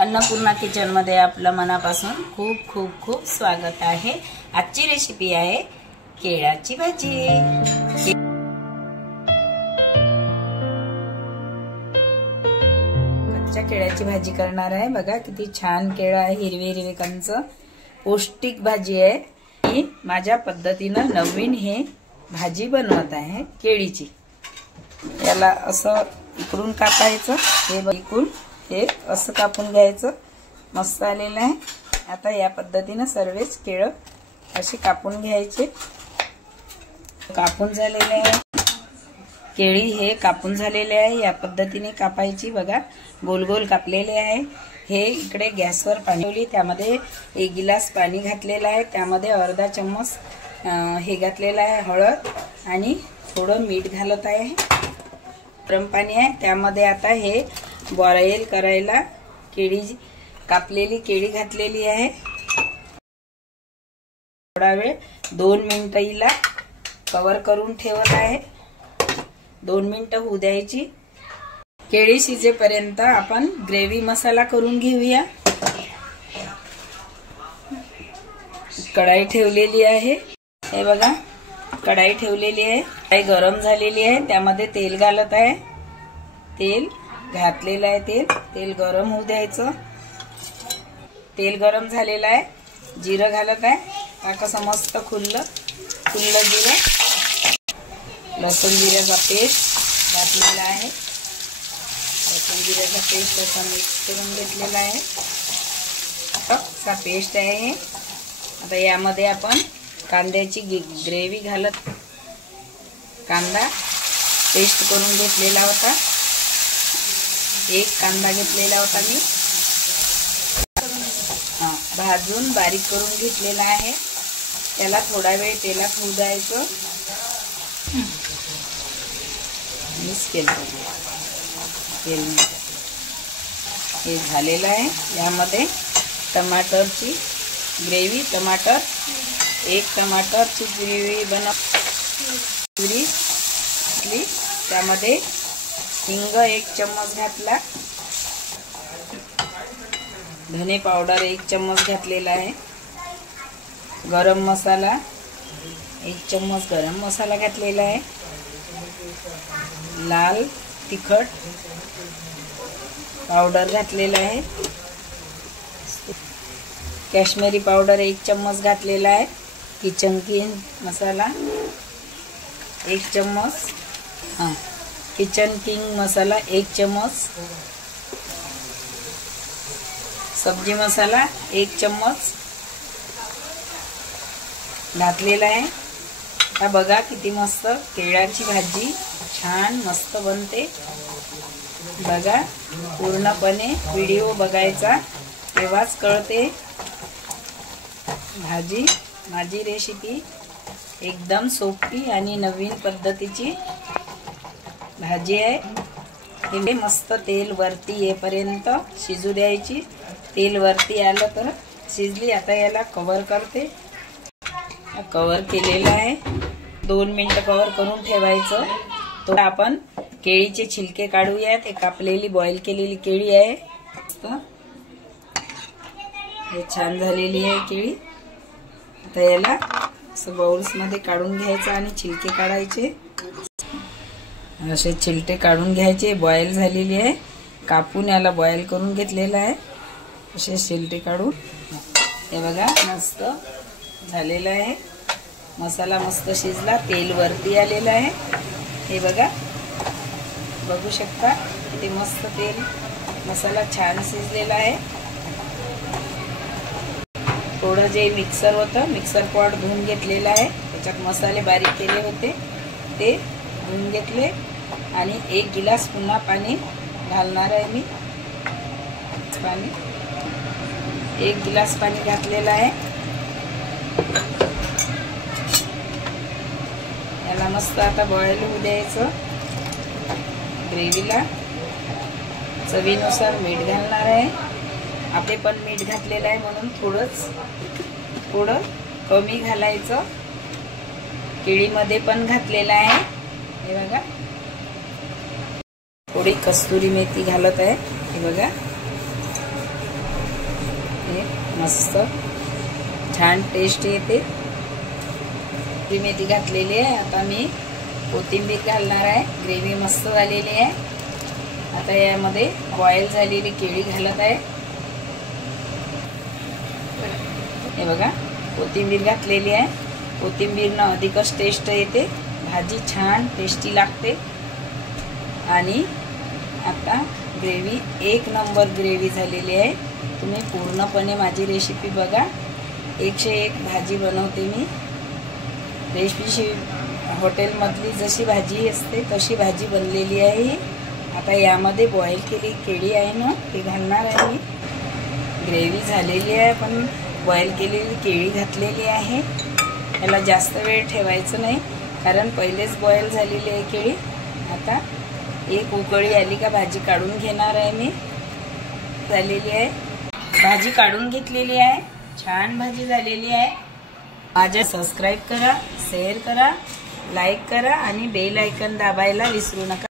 Annapurna kitchen मध्ये आपलं मनापासून खूप खूप खूप स्वागत आहे। आजची रेसिपी आहे केळाची भाजी। कच्च्या केळाची भाजी करणार आहे। बघा किती छान केळ आहे, हिरवे हिरवे कंच, पौष्टिक भाजी आहे। मी माझ्या पद्धतीने नवीन हे भाजी बनवत आहे केळीची। याला असं इकडून कापायचं, हे इकडून हे असं कापून घ्यायचं। मस्त आलेलं आहे। आता या पद्धतीने सर्वच केळ अशी कापून घ्यायचे। कापून झालेले आहे केळी, हे कापून झालेले आहे। या पद्धतीने कापायची। बघा गोल गोल कापलेले आहे। हे इकडे गॅसवर पाणी ठेवली, त्यामध्ये 1 गिलास पाणी घातलेलं आहे। त्यामध्ये अर्धा चम्मच हे घातलेलं आहे हळद आणि थोडं मीठ घालत आहे। गरम पाणी आहे, त्यामध्ये आता हे बॉईल करायला केळी, कापलेली केळी घातलेली आहे। थोडा वेळ 2 मिनिटं हिला कव्हर करून ठेवत आहे। 2 मिनिटं होऊ द्यायची। केळी शिजेपर्यंत आपण ग्रेव्ही मसाला करून घेऊया। कढाई ठेवलेली आहे, हे बघा कढाई ठेवलेली आहे। कढाई गरम झालेली आहे, त्यामध्ये तेल घालत आहे। तेल घातलेलं आहे, तेल गरम होऊ द्यायचं। तेल गरम झालेलं आहे, जिरं घालत आहे। हा कसं मस्त खुल्लं जिरं, लसूण जिऱ्याचा पेस्ट घातलेला आहे। लसूण जिऱ्याचा पेस्ट असा मिक्स करून घेतलेला आहे। असा पेस्ट आहे। आता यामध्ये आपण कांद्याची ग्रेव्ही घालत, कांदा पेस्ट करून घेतलेला होता। 1 कांदा घेतलेला होता मी, भाजून बारीक करून घेतलेला आहे। त्याला थोडा वेळ तेलात होऊ द्यायचं। मिक्स केलं तेल, हे झालेलं आहे। यामध्ये टमाटरची ग्रेव्ही, टमाटर 1 टमाटरची ग्रेव्ही बनवली। त्यामध्ये हिंग 1 चम्मच घातला, धने पावडर 1 चम्मच घातलेला आहे। गरम मसाला 1 चम्मच गरम मसाला घातलेला आहे। लाल तिखट पावडर घातलेला आहे। काश्मीरी पावडर 1 चम्मच घातलेला आहे। किचन किंग मसाला 1 चम्मच, किचन किंग मसाला 1 चम्मच, सब्जी मसाला 1 चम्मच घातलेला आहे। आता बघा किती मस्त केळाची भाजी छान मस्त बनते। बघा पूर्णपणे व्हिडिओ बघायचा, तेव्हाच कळते भाजी। माझी रेसिपी एकदम सोपी आणि नवीन पद्धतीची भाजी आहे। हे मस्त तेल वरती येईपर्यंत शिजू द्यायची। तेल वरती आलं तर शिजली। आता याला कव्हर करते, कव्हर केलेलं आहे। 2 मिनिटं कव्हर करून ठेवायचं। तो आपण केळीचे छिलके काढूया। ते कापलेली बॉईल केलेली केळी आहे, हे छान झालेली आहे केळी। आता याला असं बाउल्स मध्ये काढून घ्यायचं आणि छिलके काढायचे। असे छिलटे काढून घ्यायचे। बॉईल झालेली आहे, कापून याला बॉईल करून घेतलेला आहे। असे छिलटे काढून, हे बघा मस्त झालेलं आहे। मसाला मस्त शिजला, तेल वरती आलेलं आहे। हे बघा, बघू शकता किती मस्त तेल, मसाला छान शिजलेला आहे। थोडं जे मिक्सर होतं, मिक्सर पॉट धुवून घेतलेलं आहे। त्याच्यात मसाले बारीक केले होते, ते धुवून घेतले आणि 1 गिलास पुन्हा पाणी घालणार आहे मी। 1 गिलास पाणी घातलेलं आहे। याला मस्त आता बॉईल होऊ द्यायचं। ग्रेव्हीला चवीनुसार मीठ घालणार आहे। आपले पण मीठ घातलेलं आहे म्हणून थोडं कमी घालायचं। केळीमध्ये पण घातलेलं आहे, हे बघा। थोडी कस्तुरी मेथी घालत आहे, हे बघा। हे मस्त छान टेस्ट येते। ही मेथी घातलेली आहे। आता मी कोथिंबीर घालणार आहे। ग्रेव्ही मस्त झालेली आहे। आता यामध्ये बॉईल झालेली केळी घालत आहे। हे बघा कोथिंबीर घातलेली आहे। कोथिंबीरनं अधिकच टेस्ट येते, भाजी छान टेस्टी लागते। आणि आता ग्रेव्ही एक नंबर ग्रेव्ही झालेली आहे। तुम्ही पूर्णपणे माझी रेसिपी बघा। 101 भाजी बनवते मी। रेसिपी हॉटेलमधली जशी भाजी असते तशी भाजी बनलेली आहे। आता यामध्ये बॉईल केली केळी आहे ना, ती घालणार आहे मी। ग्रेव्ही झालेली आहे, पण बॉईल केलेली केळी घातलेली आहे। याला जास्त वेळ ठेवायचं नाही, कारण पहिलेच बॉईल झालेली आहे केळी। आता एक उकळी आली का भाजी काढून घेणार आहे मी। झालेली आहे भाजी, काढून घेतलेली आहे। छान भाजी झालेली आहे। माझ्या सबस्क्राइब करा, शेअर करा, लाईक करा आणि बेल आयकॉन दाबायला विसरू नका।